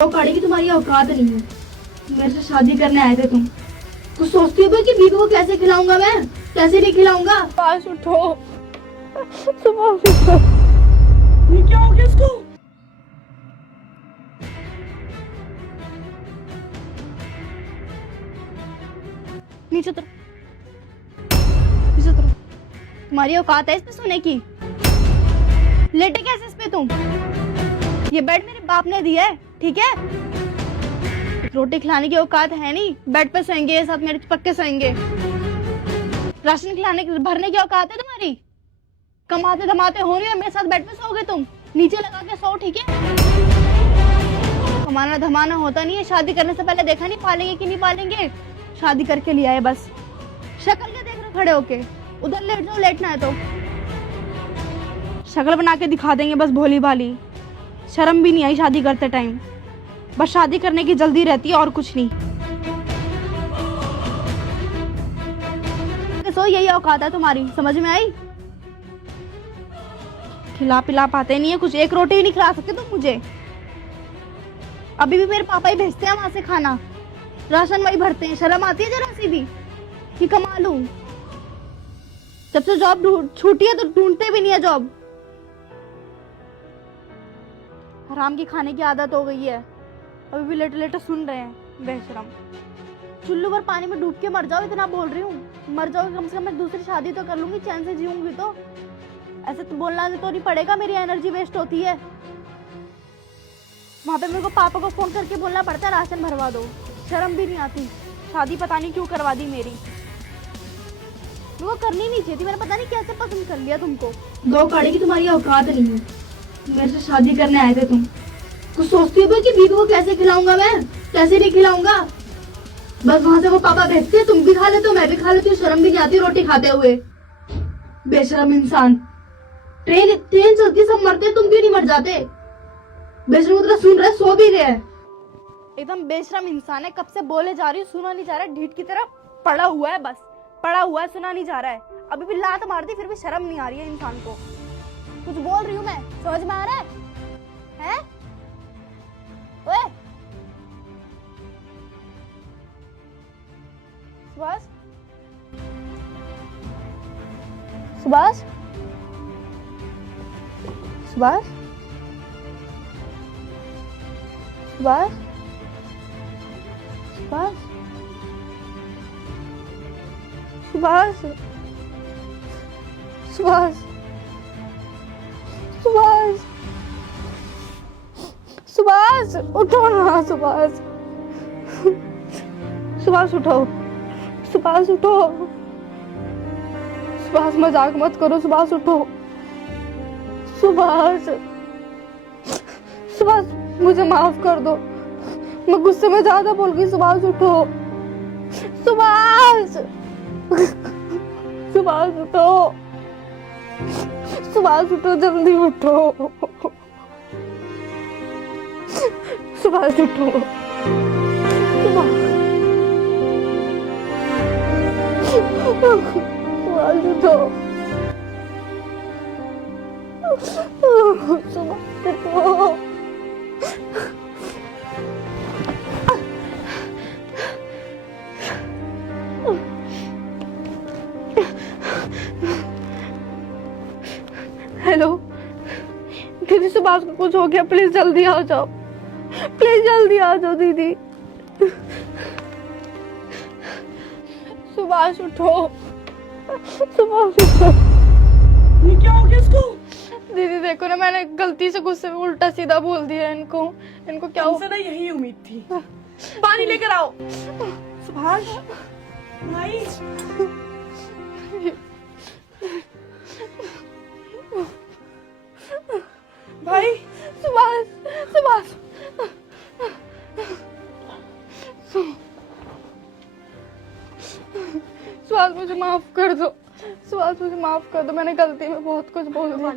तो कड़ी की तुम्हारी औकात नहीं है। मेरे से शादी करने आए थे तुम। कुछ सोचती हो कि बीवी को कैसे खिलाऊंगा मैं, कैसे नहीं खिलाऊंगा। पास उठो, सुबह उठो। ये क्या हो गया इसको? नीचे उतरो, नीचे उतरो। तुम्हारी औकात है इसमें सोने की? लेटे कैसे इस पे तुम? ये बेड मेरे बाप ने दिया है, ठीक है? रोटी खिलाने की औकात है नहीं, बेड पे सोएंगे ये साथ मेरे पक्के सोएंगे। राशन खिलाने की भरने की औकात है तुम्हारी? कमाते धमाते हो रही हो, मेरे साथ बेड पे सोओगे तुम? नीचे लगा के सो, ठीक है? कमाना धमाना होता नहीं है। शादी करने से पहले देखा नहीं पालेंगे कि नहीं पालेंगे, शादी करके लिया है बस। शक्ल क्या देख रहे खड़े होके? उधर लेट जाओ, लेटना है तो। शक्ल बना के दिखा देंगे बस भोली भाली। शर्म भी नहीं आई शादी करते टाइम। बस शादी करने की जल्दी रहती है और कुछ नहीं। सो यही औकात है तुम्हारी, समझ में आई? खिला पिला पाते नहीं है कुछ, एक रोटी ही नहीं खिला सकते तुम मुझे। अभी भी मेरे पापा ही भेजते हैं वहां से खाना, राशन वही भरते हैं। शर्म आती है जरा सी भी कि कमा लूं? जब से जॉब छूटी है तो ढूंढते भी नहीं है जॉब। हराम की खाने की आदत हो गई है। अभी भी लेटे लेटे सुन रहे हैं बेशरम। चुल्लू भर पानी में डूब के मर जाओ, इतना बोल रही हूँ। मर जाओ कम से कम, मैं दूसरी शादी तो कर लूंगी, चैन से जीऊंगी। तो ऐसे तो बोलना तो नहीं पड़ेगा, मेरी एनर्जी वेस्ट होती है। वहां पे मेरे को पापा को फोन करके बोलना पड़ता है राशन भरवा दो। शर्म भी नहीं आती। शादी पता नहीं क्यों करवा दी मेरी। मेरे को करनी नहीं चाहिए थी, मैंने पता नहीं कैसे पसंद कर लिया तुमको। दो कड़ी की तुम्हारी औकात नहीं है। मेरे से शादी करने आए थे तुम। कुछ सोचती हो कि बीवी को कैसे खिलाऊंगा मैं, कैसे नहीं खिलाऊंगा। बस वहां से वो पापा भेजते हैं, तुम भी खा लेते हो, मैं भी खा लेती हूँ। शर्म भी नहीं आती रोटी खाते हुए। बेशरम इंसान। ट्रेन ट्रेन चलती सब मरते, तुम क्यों नहीं मर जाते? बेशरम उतना सुन रहे, सो भी रहे। एकदम बेशरम इंसान है, कब से बोले जा रही हूँ, सुना नहीं जा रहा है। ढीठ की तरह पड़ा हुआ है, बस पड़ा हुआ है, सुना नहीं जा रहा है। अभी भी लात मारती फिर भी शर्म नहीं आ रही है इंसान को। कुछ बोल रही हूँ मैं, समझ में आ रहा है? ओए सुभाष, सुभाष, सुभाष, सुभाष, सुभाष, सुभाष, सुभाष, सुभाष, उठो ना सुभाष। सुभाष उठो, सुभाष उठो, सुभाष मजाक मत करो। सुभाष उठो, सुभाष, सुभाष मुझे माफ कर दो, मैं गुस्से में ज्यादा बोल गई। सुभाष उठो, सुभाष, सुभाष उठो, सुभाष उठो, जल्दी उठो, सुभाष उठो, सुभाष, सुभाष उठो, सुभाष उठो। हेलो दीदी, सुभाष को कुछ हो गया, प्लीज जल्दी आ जाओ, प्लीज जल्दी आ जाओ दीदी। सुभाष उठो, सुभाष उठो। ये क्या हो गया इसको? दीदी देखो ना, मैंने गलती से गुस्से में उल्टा सीधा बोल दिया इनको। इनको क्या हो? तुमसे ना यही उम्मीद थी। पानी लेकर आओ। सुभाष भाई, भाई, सुभाष, सुभाष, सुभाष मुझे माफ कर दो। सुभाष मुझे माफ कर दो, मैंने गलती में बहुत कुछ बोल दिया।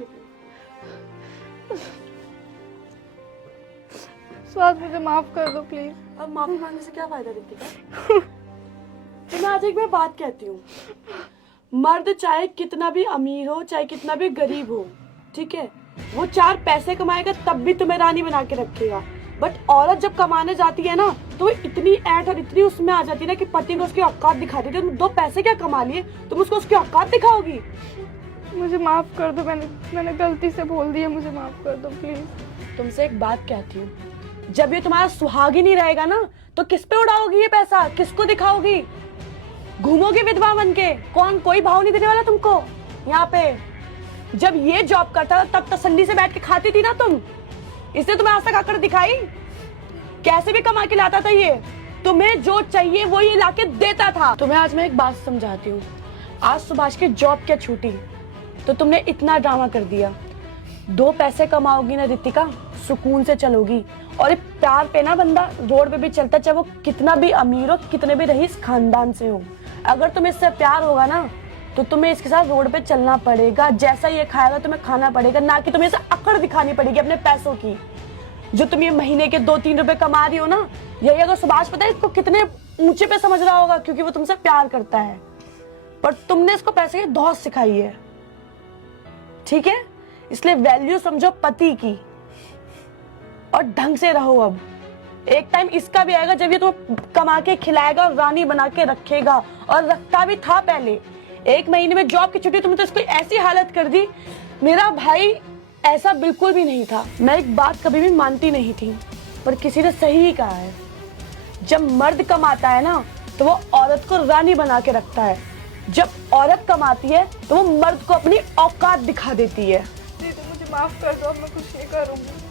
सुभाष मुझे माफ कर दो प्लीज। अब माफी मांगने से क्या फायदा रितिका? तो मैं आज एक बार बात कहती हूँ, मर्द चाहे कितना भी अमीर हो, चाहे कितना भी गरीब हो, ठीक है, वो 4 पैसे कमाएगा तब भी तुम्हें रानी बना के रखेगा। बट औरत जब कमाने जाती है ना तो वो इतनी ऐठ और इतनी उसमें आ जाती है ना कि पति को उसकी औकात दिखाती है। तुम 2 पैसे क्या कमा लिए, तुम उसको उसकी औकात दिखाओगी? मुझे माफ कर दो, मैंने गलती से बोल दिया, मुझे माफ कर दो प्लीज। तुमसे एक बात कहती हूँ, जब ये तुम्हारा सुहाग ही नहीं रहेगा ना तो किस पे उड़ाओगी ये पैसा, किसको दिखाओगी? घूमोगे विधवा बन के, कौन कोई भाव नहीं देने वाला तुमको यहाँ पे। जब ये जॉब करता था तब तसल्ली से बैठ के खाती थी ना तुम, इसने तुम्हें आज तक आकर दिखाई? कैसे भी कमा के लाता था ये, तुम्हें जो चाहिए वो ये लाके देता था। तुम्हें आज मैं एक बात समझाती हूँ। आज सुभाष की जॉब क्या छूटी तो तुमने इतना ड्रामा कर दिया। 2 पैसे कमाओगी ना रितिका, सुकून से चलोगी। और ये प्यार पे ना बंदा रोड पे भी चलता, चाहे वो कितना भी अमीर हो, कितने भी रईस खानदान से हो। अगर तुम्हें इससे प्यार होगा ना तो तुम्हें इसके साथ रोड पे चलना पड़ेगा। जैसा ये खाएगा तुम्हें खाना पड़ेगा, ना कि तुम्हें इसे अकड़ दिखानी पड़ेगी अपने पैसों की। जो तुम ये महीने के 2-3 रुपए कमा रही हो ना, यही अगर सुभाष पता है इसको कितने ऊंचे पे समझ रहा होगा, क्योंकि वो तुमसे प्यार करता है। पर तुमने इसको पैसे की धौस सिखाई है, ठीक है? इसलिए वैल्यू समझो पति की और ढंग से रहो। अब एक टाइम इसका भी आएगा जब ये तुम्हें कमा के खिलाएगा और रानी बना के रखेगा, और रखता भी था पहले। 1 महीने में जॉब की छुट्टी तुमने तो इसको ऐसी हालत कर दी। मेरा भाई ऐसा बिल्कुल भी नहीं था। मैं एक बात कभी भी मानती नहीं थी, पर किसी ने सही ही कहा है, जब मर्द कमाता है ना तो वो औरत को रानी बना के रखता है। जब औरत कमाती है तो वो मर्द को अपनी औकात दिखा देती है। दीदी मुझे माफ कर दो, अब मैं कुछ नहीं करूंगी।